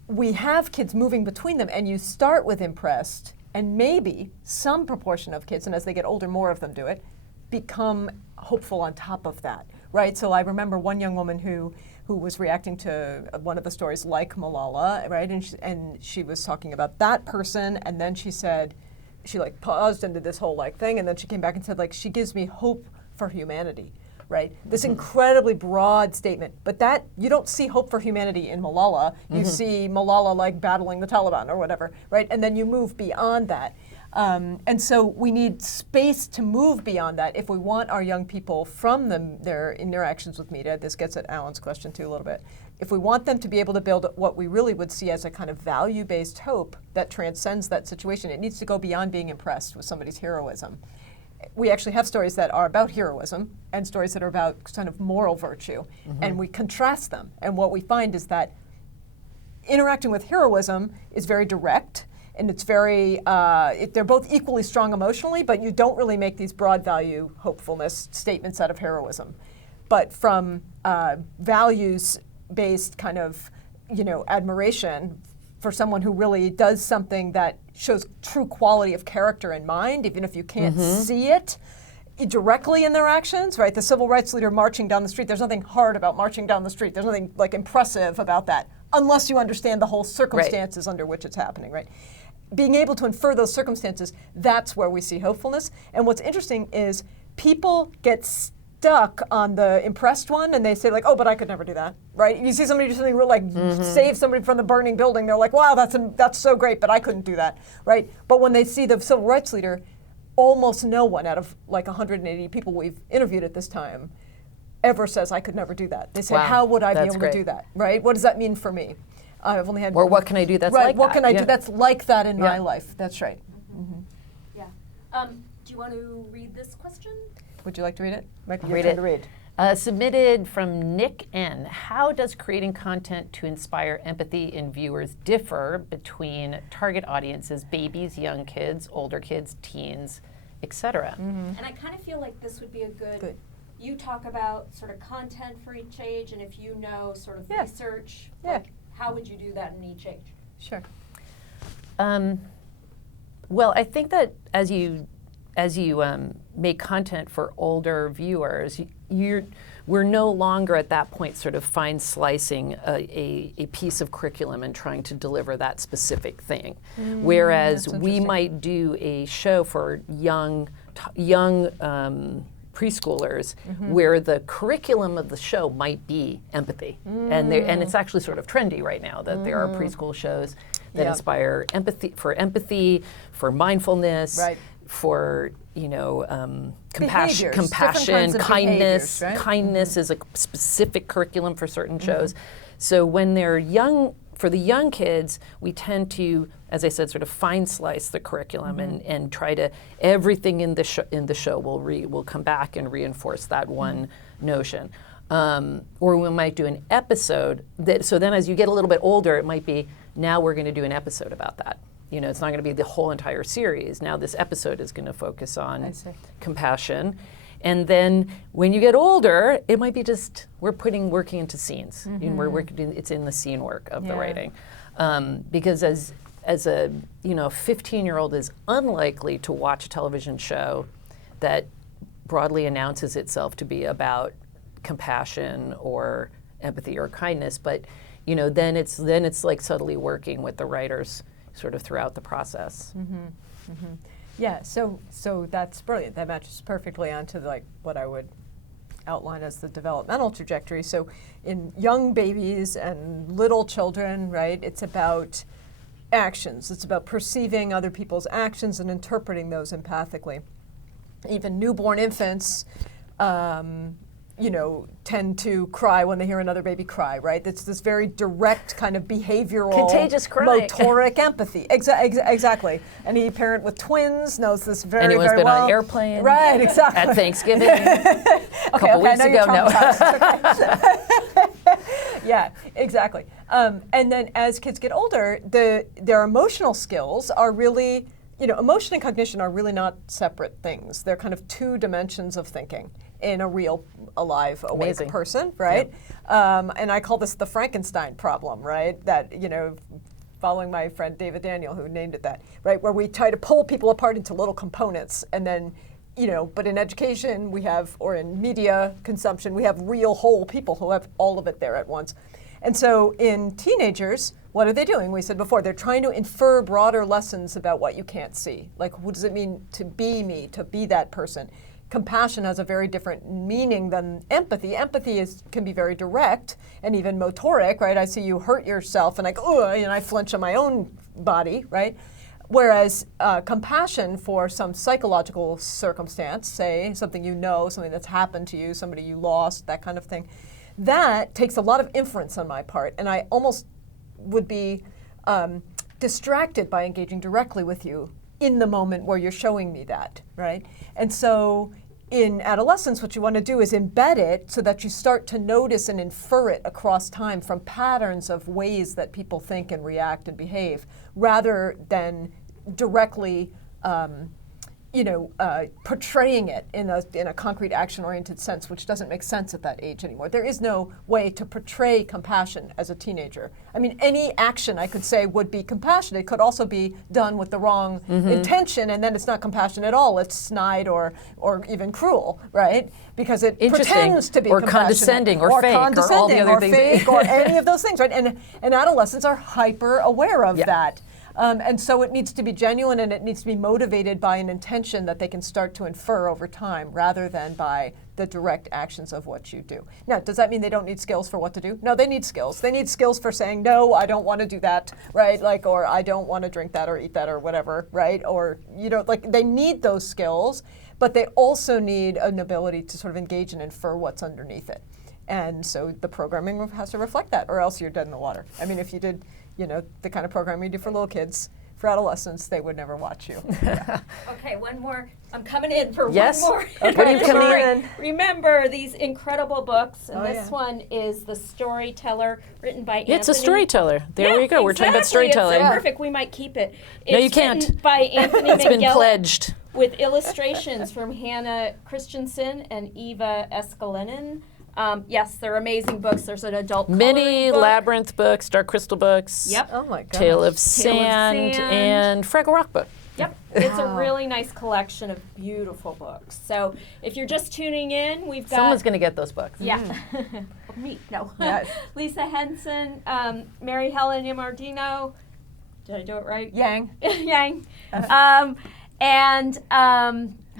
we have kids moving between them, and you start with impressed, and maybe some proportion of kids, and as they get older, more of them do it, become hopeful on top of that, right? So I remember one young woman who was reacting to one of the stories like Malala, right? And she was talking about that person, and then she said, she paused and did this whole thing, and then she came back and said she gives me hope for humanity, right? This incredibly broad statement, but that you don't see hope for humanity in Malala. You see Malala battling the Taliban or whatever, right? And then you move beyond that. And so we need space to move beyond that if we want our young people from their interactions with media. This gets at Alan's question too a little bit. If we want them to be able to build what we really would see as a kind of value-based hope that transcends that situation, it needs to go beyond being impressed with somebody's heroism. We actually have stories that are about heroism and stories that are about kind of moral virtue, and we contrast them. And what we find is that interacting with heroism is very direct, and it's very, they're both equally strong emotionally, but you don't really make these broad value hopefulness statements out of heroism. But from values-based kind of, admiration for someone who really does something that shows true quality of character and mind, even if you can't see it directly in their actions, right? The civil rights leader marching down the street, there's nothing hard about marching down the street. There's nothing impressive about that, unless you understand the whole circumstances under which it's happening, right? Being able to infer those circumstances, that's where we see hopefulness. And what's interesting is people get stuck on the impressed one, and they say oh, but I could never do that, right? You see somebody do something real, save somebody from the burning building, they're like, wow, that's so great, but I couldn't do that, right? But when they see the civil rights leader, almost no one out of 180 people we've interviewed at this time ever says, I could never do that. They say, Wow, how would I be that's able great. to do that, right? What does that mean for me? I've only had Or what can I do that's right, like what that? can I Yeah. do that's like that in my Yeah. life? That's right. Yeah. Do you want to read this question? Would you like to read it? Might be your Read turn it. to read. Submitted from Nick N. How does creating content to inspire empathy in viewers differ between target audiences, babies, young kids, older kids, teens, etc.? And I kind of feel like this would be a good. You talk about sort of content for each age, and if you know sort of Yeah. research, Yeah. how would you do that in each age? Sure. Well, I think that as you make content for older viewers, we're no longer at that point sort of fine slicing a piece of curriculum and trying to deliver that specific thing. Whereas we might do a show for young preschoolers where the curriculum of the show might be empathy. And it's actually sort of trendy right now that there are preschool shows that inspire empathy, for mindfulness, for compassion, kindness. Right? Kindness is a specific curriculum for certain shows. So when they're young, for the young kids, we tend to, as I said, sort of fine slice the curriculum and try to, everything in the show will come back and reinforce that one notion. Or we might do an episode so then as you get a little bit older, it might be, now we're going to do an episode about that. It's not going to be the whole entire series. Now this episode is going to focus on compassion. And then when you get older, it might be just, we're working into scenes. We're working, it's in the scene work of the writing. Because as a 15-year-old is unlikely to watch a television show that broadly announces itself to be about compassion or empathy or kindness, but then it's like subtly working with the writers sort of throughout the process. Yeah, so that's brilliant. That matches perfectly onto what I would outline as the developmental trajectory. So in young babies and little children, right, it's about actions. It's about perceiving other people's actions and interpreting those empathically. Even newborn infants tend to cry when they hear another baby cry, right? It's this very direct kind of behavioral, contagious cry. Motoric empathy. Exactly. Any parent with twins knows this very, Anyone's very well. Anyone's been on an airplane. Right, exactly. At Thanksgiving. a couple weeks ago, no. Yeah, exactly. And then as kids get older, their emotional skills are really, emotion and cognition are really not separate things. They're kind of two dimensions of thinking in a real, alive, awake person, right? Yep. And I call this the Frankenstein problem, right? That, following my friend David Daniel, who named it that, right? Where we try to pull people apart into little components and then, but in education or in media consumption, we have real whole people who have all of it there at once. And so in teenagers, what are they doing? We said before, they're trying to infer broader lessons about what you can't see. Like, what does it mean to be me, to be that person? Compassion has a very different meaning than empathy. Empathy can be very direct and even motoric, right? I see you hurt yourself and I go, and I flinch on my own body, right? Whereas compassion for some psychological circumstance, say something something that's happened to you, somebody you lost, that kind of thing, that takes a lot of inference on my part, and I almost would be distracted by engaging directly with you in the moment where you're showing me that, right? And so in adolescence, what you want to do is embed it so that you start to notice and infer it across time from patterns of ways that people think and react and behave, rather than directly portraying it in a concrete action-oriented sense, which doesn't make sense at that age anymore. There is no way to portray compassion as a teenager. I mean, any action I could say would be compassionate. It could also be done with the wrong intention, and then it's not compassion at all. It's snide or even cruel, right? Because it pretends to be or compassionate. Condescending or fake or all the other things. Fake or any of those things, right? And adolescents are hyper aware of that. And so it needs to be genuine, and it needs to be motivated by an intention that they can start to infer over time, rather than by the direct actions of what you do. Now, does that mean they don't need skills for what to do? No, they need skills. They need skills for saying, no, I don't want to do that, right? Or I don't want to drink that or eat that or whatever, right? Or, they need those skills, but they also need an ability to sort of engage and infer what's underneath it. And so the programming has to reflect that, or else you're dead in the water. I mean, if you did the kind of programming you do for little kids, for adolescents, they would never watch you. Yeah. Okay, one more. I'm coming in for yes. one more. Okay. What are you coming in? Remember these incredible books, and this one is The Storyteller, written by Anthony. It's a Storyteller. There we go. We're talking about Exactly. storytelling. It's perfect. We might keep it. No, you It's can't. written by Anthony It's been McGill, pledged. with illustrations from Hannah Christensen and Eva Escalenen. Yes, they're amazing books. There's an adult Mini book. Labyrinth books, Dark Crystal books. Yep. Oh my gosh. Tale of Sand, and Fraggle Rock book. Yep, it's a Wow. really nice collection of beautiful books. So if you're just tuning in, we've got Someone's going to get those books. yeah, me no, Yes. Lisa Henson, Mary Helen Immordino. Did I do it right? Yang. Yang. And I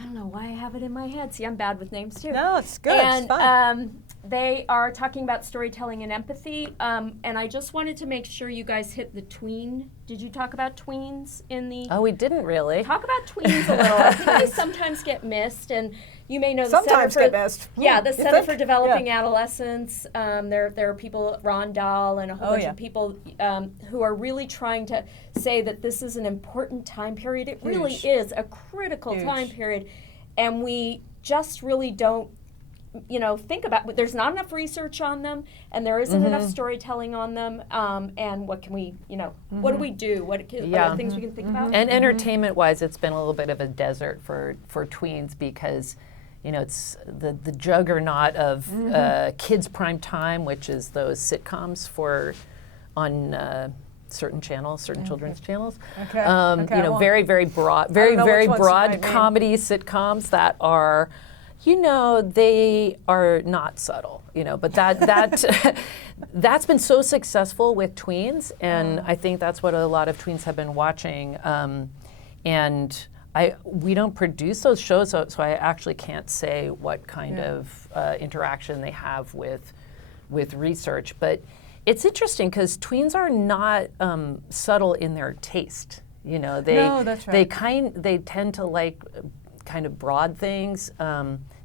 don't know why I have it in my head. See, I'm bad with names too. No, it's good. And it's fun. they are talking about storytelling and empathy. And I just wanted to make sure you guys hit the tween. Did you talk about tweens in the? Oh, we didn't really. Talk about tweens a little. I think they sometimes get missed, and you may know the Sometimes Center get for, missed. Yeah, the You Center think? for Developing Adolescence. There are people, Ron Dahl, and a whole bunch yeah. of people who are really trying to say that this is an important time period. It really Huge. is a critical Huge. time period, and we just really don't think about, there's not enough research on them, and there isn't enough storytelling on them, and what can we, what do we do? What are things we can think about? And entertainment-wise, it's been a little bit of a desert for tweens because, it's the juggernaut of kids' prime time, which is those sitcoms on certain channels, certain children's channels. Okay. Okay, well, very, very broad, I very, don't know very which ones you broad might mean. comedy sitcoms that are, they are not subtle, but that's been so successful with tweens, and I think that's what a lot of tweens have been watching. And we don't produce those shows, so I actually can't say what kind of interaction they have with research. But it's interesting because tweens are not subtle in their taste. No, that's right. They tend to like kind of broad things.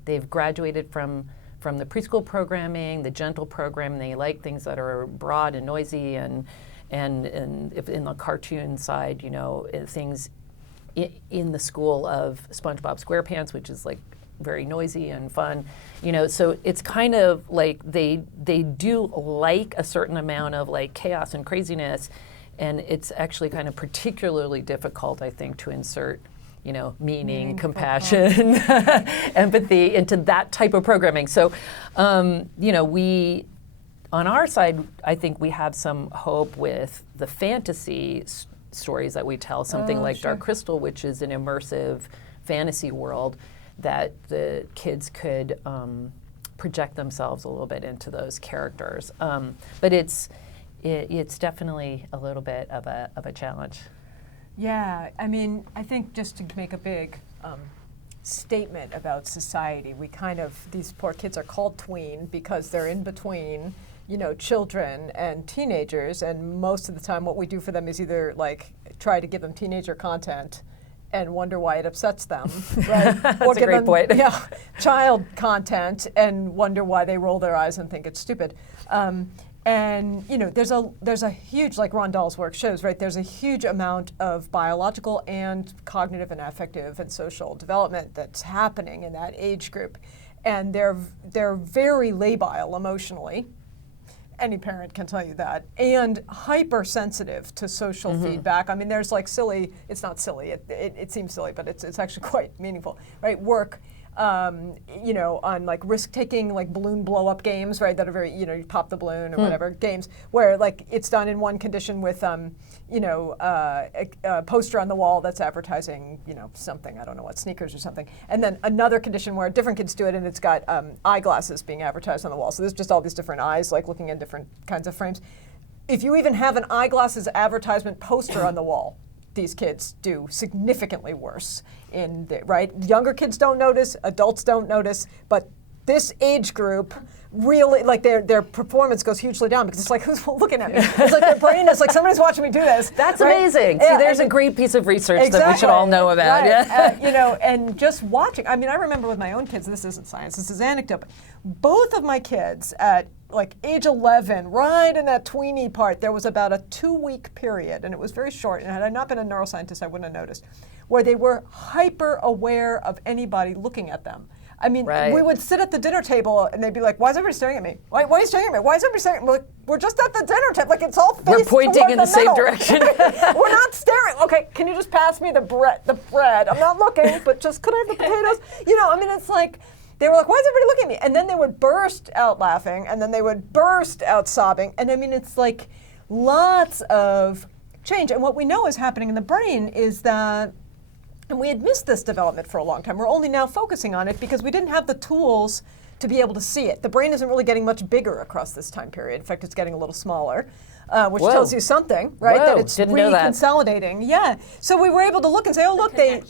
They've graduated from the preschool programming, the gentle programming. They like things that are broad and noisy, and if in the cartoon side, things in the school of SpongeBob SquarePants, which is like very noisy and fun, so it's kind of like they do like a certain amount of like chaos and craziness, and it's actually kind of particularly difficult, I think, to insert meaning, compassion, empathy into that type of programming. So, we, on our side, I think we have some hope with the fantasy stories that we tell, something like sure. Dark Crystal, which is an immersive fantasy world that the kids could project themselves a little bit into those characters. But it's definitely a little bit of a challenge. Yeah, I think just to make a big statement about society, these poor kids are called tween because they're in between, children and teenagers, and most of the time what we do for them is either like try to give them teenager content and wonder why it upsets them, right? That's or a great point. Yeah, child content and wonder why they roll their eyes and think it's stupid. And there's a huge, like Ron Dahl's work shows, right? There's a huge amount of biological and cognitive and affective and social development that's happening in that age group, and they're very labile emotionally. Any parent can tell you that, and hypersensitive to social feedback. There's like silly. It's not silly. It seems silly, but it's actually quite meaningful, right? Work. On like risk-taking, like balloon blow-up games, right? That are very, you pop the balloon or whatever games, where like it's done in one condition with, a poster on the wall that's advertising, something, I don't know what, sneakers or something, and then another condition where different kids do it, and it's got eyeglasses being advertised on the wall. So there's just all these different eyes, like looking in different kinds of frames. If you even have an eyeglasses advertisement poster on the wall, these kids do significantly worse right? Younger kids don't notice, adults don't notice, but this age group really, like their performance goes hugely down because it's like, who's looking at me? It's like their brain is like, somebody's watching me do this. That's right? amazing. Yeah, See, there's a great piece of research exactly, that we should all know about. Right. Yeah. And just watching, I remember with my own kids, this isn't science, this is anecdote, but both of my kids at like age 11, right in that tweeny part, there was about a 2-week period, and it was very short, and had I not been a neuroscientist, I wouldn't have noticed, where they were hyper aware of anybody looking at them. Right. We would sit at the dinner table and they'd be like, why is everybody staring at me? Why are you staring at me? Why is everybody staring at me? We're just at the dinner table. Like, it's all faced We're pointing in the same middle. direction. We're not staring. Okay, can you just pass me the bread? I'm not looking, but just could I have the potatoes? It's like, they were like, why is everybody looking at me? And then they would burst out laughing, and then they would burst out sobbing. And it's like lots of change. And what we know is happening in the brain is that And we had missed this development for a long time. We're only now focusing on it because we didn't have the tools to be able to see it. The brain isn't really getting much bigger across this time period. In fact, it's getting a little smaller, which Whoa. tells you something, right? Whoa, That it's didn't know that. reconsolidating. Yeah. So we were able to look and say, oh, look, The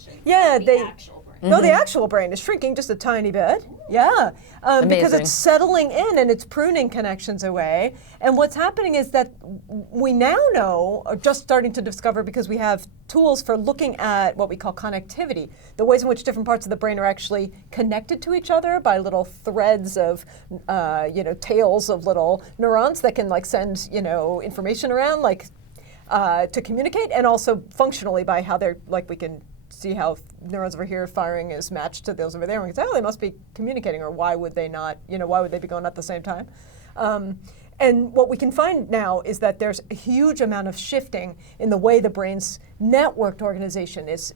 actual brain. no, the actual brain is shrinking just a tiny bit. Yeah. Because Amazing. it's settling in and it's pruning connections away. And what's happening is that we now know, or just starting to discover because we have tools for looking at what we call connectivity, the ways in which different parts of the brain are actually connected to each other by little threads of, tails of little neurons that can like send, information around, like to communicate, and also functionally by how they're, like we can see how neurons over here firing is matched to those over there. And we can say, oh, they must be communicating, or why would they not, why would they be going at the same time? And what we can find now is that there's a huge amount of shifting in the way the brain's networked organization is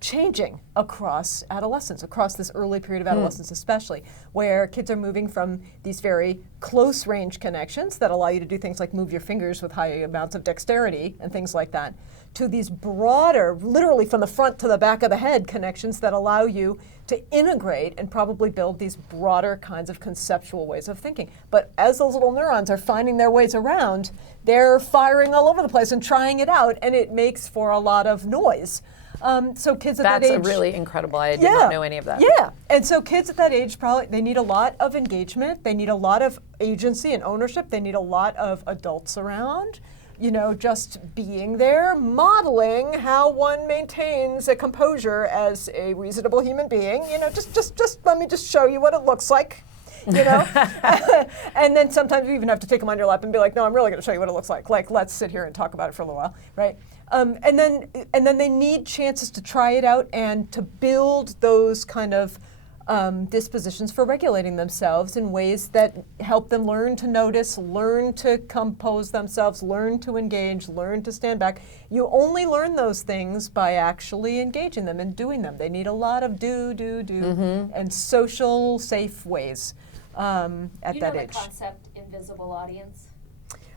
changing across adolescence, across this early period of adolescence especially, where kids are moving from these very close range connections that allow you to do things like move your fingers with high amounts of dexterity and things like that, to these broader, literally from the front to the back of the head connections that allow you to integrate and probably build these broader kinds of conceptual ways of thinking. But as those little neurons are finding their ways around, they're firing all over the place and trying it out, and it makes for a lot of noise. So kids at that age— That's really incredible. I did not know any of that. Yeah, and so kids at that age they need a lot of engagement, they need a lot of agency and ownership, they need a lot of adults around, just being there, modeling how one maintains a composure as a reasonable human being. Just let me just show you what it looks like. And then sometimes you even have to take them on your lap and be like, no, I'm really going to show you what it looks like. Like, let's sit here and talk about it for a little while, right? And then they need chances to try it out and to build those kind of dispositions for regulating themselves in ways that help them learn to notice, learn to compose themselves, learn to engage, learn to stand back. You only learn those things by actually engaging them and doing them. They need a lot of do, and social, safe ways at that age. The concept invisible audience?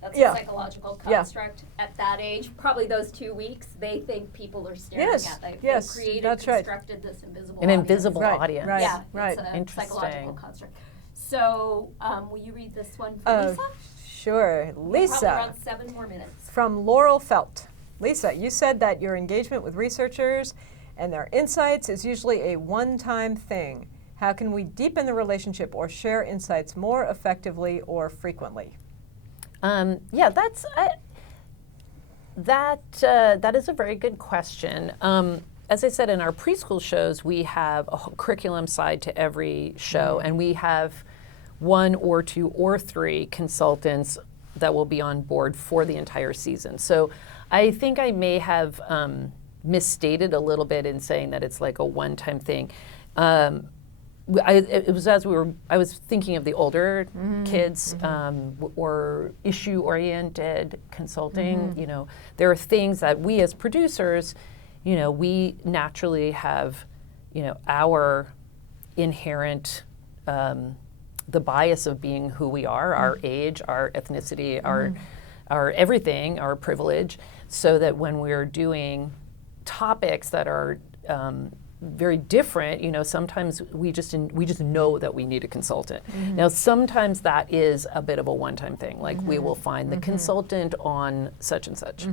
That's Yeah. a psychological construct. At that age, probably those 2 weeks, they think people are staring Yes, at them. yes, They created, that's right. constructed this invisible An audience. invisible Right, audience. right. Yeah, right. it's a Interesting. psychological construct. So, will you read this one for Lisa? Sure. Probably Lisa, around 7 more minutes. from Laurel Felt. Lisa, you said that your engagement with researchers and their insights is usually a one-time thing. How can we deepen the relationship or share insights more effectively or frequently? That is a very good question. As I said, in our preschool shows, we have a whole curriculum side to every show, and we have 1 or 2 or 3 consultants that will be on board for the entire season. So I think I may have misstated a little bit in saying that it's like a one-time thing. I was thinking of the older kids or issue-oriented consulting. There are things that we as producers, we naturally have, our inherent, the bias of being who we are, our age, our ethnicity, our everything, our privilege, so that when we're doing topics that are very different, sometimes we just know that we need a consultant. Now, sometimes that is a bit of a one-time thing. Like we will find the consultant on such and such.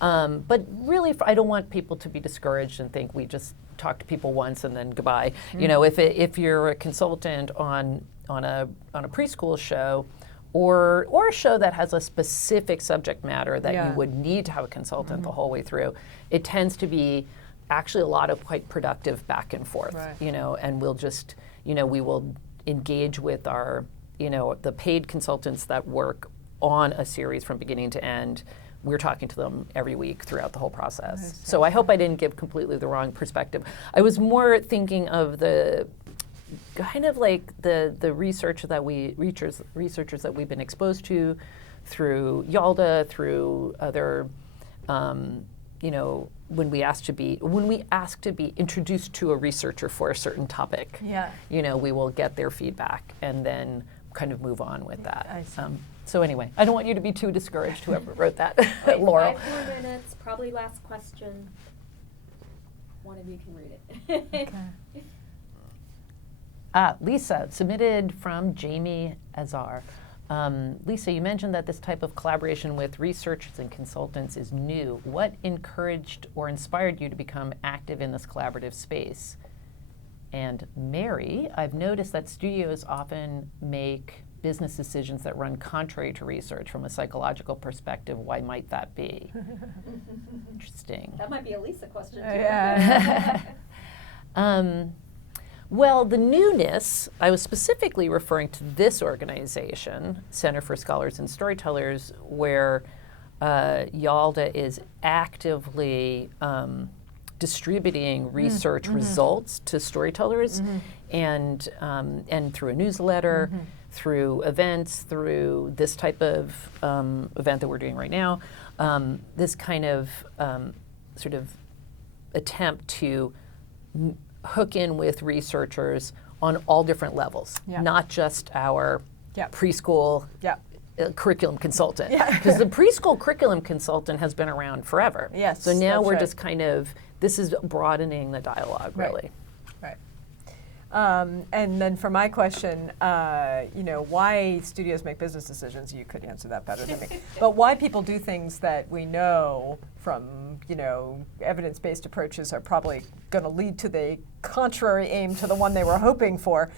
But really, I don't want people to be discouraged and think we just talk to people once and then goodbye. If you're a consultant on a preschool show, or a show that has a specific subject matter that you would need to have a consultant the whole way through, it tends to be actually a lot of quite productive back and forth, and we'll just, we will engage with our, the paid consultants that work on a series from beginning to end. We're talking to them every week throughout the whole process. So I hope I didn't give completely the wrong perspective. I was more thinking of the kind of like the researchers that we've been exposed to through YALDA, through other, when we ask to be introduced to a researcher for a certain topic, we will get their feedback and then kind of move on with that. So anyway, I don't want you to be too discouraged, whoever wrote that, Laurel. 5 more minutes, probably last question. one of you can read it. Lisa, submitted from Jamie Azar. Lisa, you mentioned that this type of collaboration with researchers and consultants is new. What encouraged or inspired you to become active in this collaborative space? And Mary, I've noticed that studios often make business decisions that run contrary to research from a psychological perspective. Why might that be? Interesting. That might be a Lisa question, too. Yeah. Well, the newness, I was specifically referring to this organization, Center for Scholars and Storytellers, where YALDA is actively distributing research results to storytellers, and through a newsletter, through events, through this type of event that we're doing right now, this kind of sort of attempt to hook in with researchers on all different levels, not just our preschool curriculum consultant. Because the preschool curriculum consultant has been around forever. Yes, so now we're right. just kind of, this is broadening the dialogue, really. Right. And then for my question, why studios make business decisions, you could answer that better than me. But why people do things that we know from, evidence-based approaches are probably going to lead to the contrary aim to the one they were hoping for,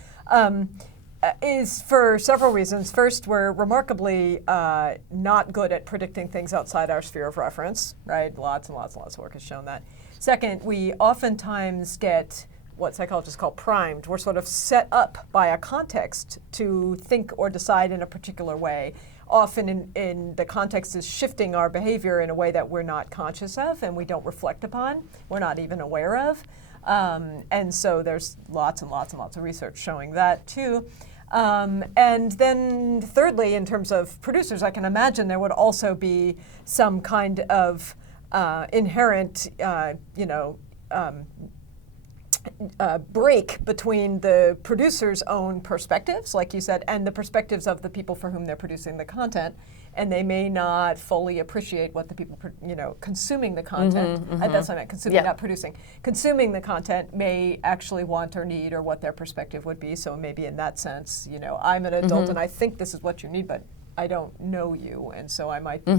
is for several reasons. First, we're remarkably not good at predicting things outside our sphere of reference, right? Lots and lots and lots of work has shown that. Second, we oftentimes get what psychologists call primed. We're sort of set up by a context to think or decide in a particular way. Often in the context is shifting our behavior in a way that we're not conscious of and we don't reflect upon, we're not even aware of. And so there's lots and lots and lots of research showing that too. And then thirdly, in terms of producers, I can imagine there would also be some kind of inherent, break between the producer's own perspectives, like you said, and the perspectives of the people for whom they're producing the content, and they may not fully appreciate what the people, consuming the content, that's what I meant, consuming, not producing. Consuming the content may actually want or need or what their perspective would be, so maybe in that sense, I'm an adult and I think this is what you need, but I don't know you, and so I might be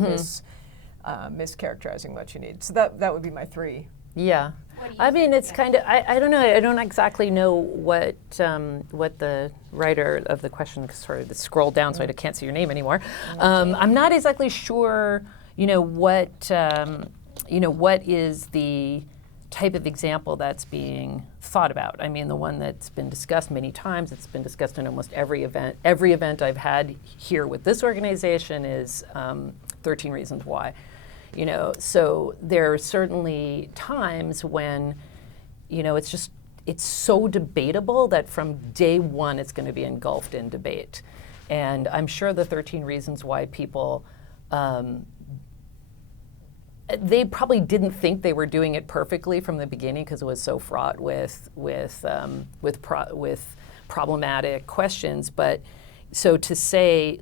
mischaracterizing what you need. So that would be my three. Yeah. I mean, it's kind of, I don't know, I don't exactly know what the writer of the question sort of scrolled down so I can't see your name anymore. I'm not exactly sure, what is the type of example that's being thought about. I mean, the one that's been discussed many times, it's been discussed in almost every event. Every event I've had here with this organization is 13 Reasons Why. So there are certainly times when, it's so debatable that from day one it's going to be engulfed in debate. And I'm sure the 13 Reasons Why people, they probably didn't think they were doing it perfectly from the beginning because it was so fraught with problematic questions. But so to say,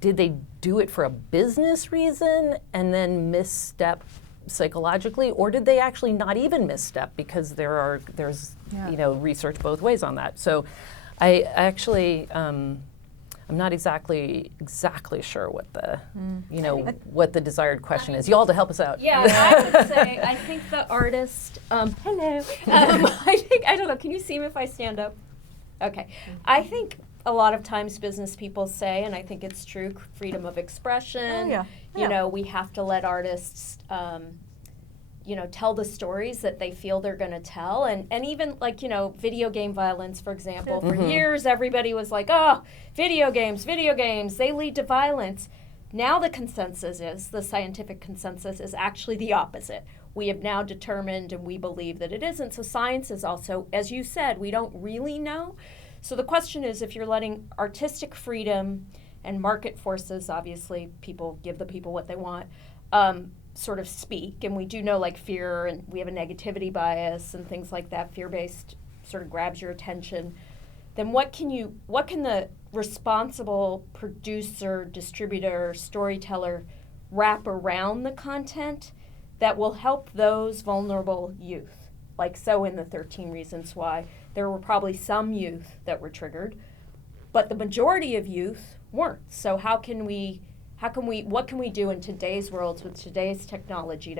did they do it for a business reason and then misstep psychologically, or did they actually not even misstep because there's research both ways on that? So I actually I'm not exactly sure what the what the desired question is. Y'all to help us out. Yeah, I would say I think the artist. Hello. I don't know. Can you see me if I stand up? Okay. I think a lot of times business people say, and I think it's true, freedom of expression. We have to let artists, tell the stories that they feel they're going to tell. And even video game violence, for example. For years, everybody was like, oh, video games, they lead to violence. Now the scientific consensus is actually the opposite. We have now determined and we believe that it isn't. So science is also, as you said, we don't really know. So the question is, if you're letting artistic freedom and market forces, obviously give the people what they want, sort of speak, and we do know fear, and we have a negativity bias and things like that, fear-based sort of grabs your attention, then what can the responsible producer, distributor, storyteller wrap around the content that will help those vulnerable youth? like so in the 13 Reasons Why, there were probably some youth that were triggered, but the majority of youth weren't. So what can we do in today's world with today's technology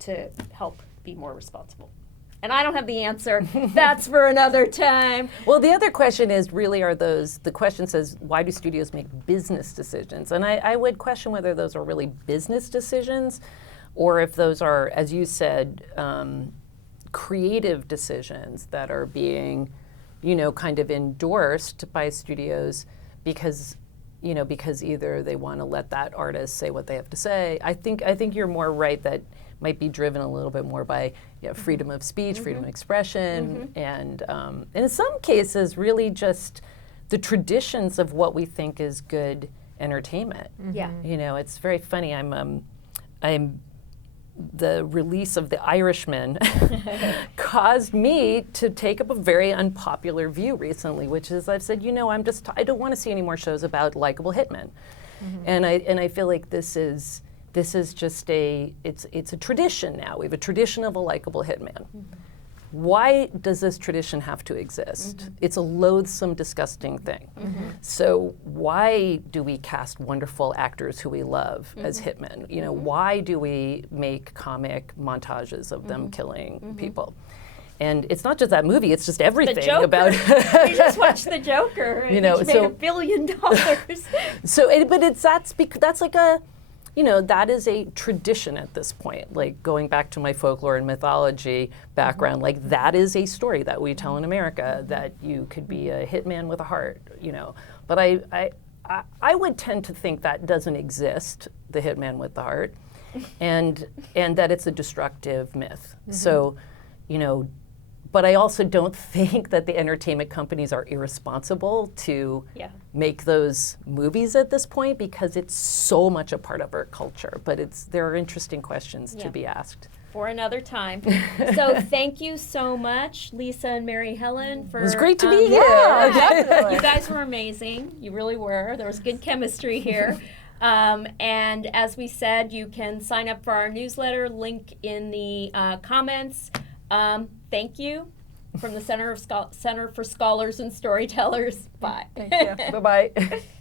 to help be more responsible? And I don't have the answer. That's for another time. Well, the other question is really the question says, why do studios make business decisions? And I would question whether those are really business decisions or if those are, as you said, creative decisions that are being, kind of endorsed by studios because either they want to let that artist say what they have to say. I think you're more right that might be driven a little bit more by freedom of speech, freedom of expression, and in some cases, really just the traditions of what we think is good entertainment. Yeah. It's very funny. I'm the release of The Irishman caused me to take up a very unpopular view recently, which is I've said, I don't want to see any more shows about likable hitmen, and I feel like this is just it's a tradition now. We have a tradition of a likable hitman. Why does this tradition have to exist? It's a loathsome, disgusting thing. So why do we cast wonderful actors who we love as hitmen? Why do we make comic montages of them killing people? And it's not just that movie; it's just everything The Joker. about. We just watched The Joker, which made $1 billion. So, that's like a. That is a tradition at this point. Like going back to my folklore and mythology background, like that is a story that we tell in America, that you could be a hitman with a heart, But I would tend to think that doesn't exist, the hitman with the heart, and that it's a destructive myth. So, but I also don't think that the entertainment companies are irresponsible to make those movies at this point, because it's so much a part of our culture. But there are interesting questions to be asked. For another time. So thank you so much, Lisa and Mary Helen, for It was great to be here. Definitely. You guys were amazing. You really were. There was good chemistry here. And as we said, you can sign up for our newsletter, link in the comments. Thank you from the Center for Scholars and Storytellers. Bye. Thank you. Bye-bye.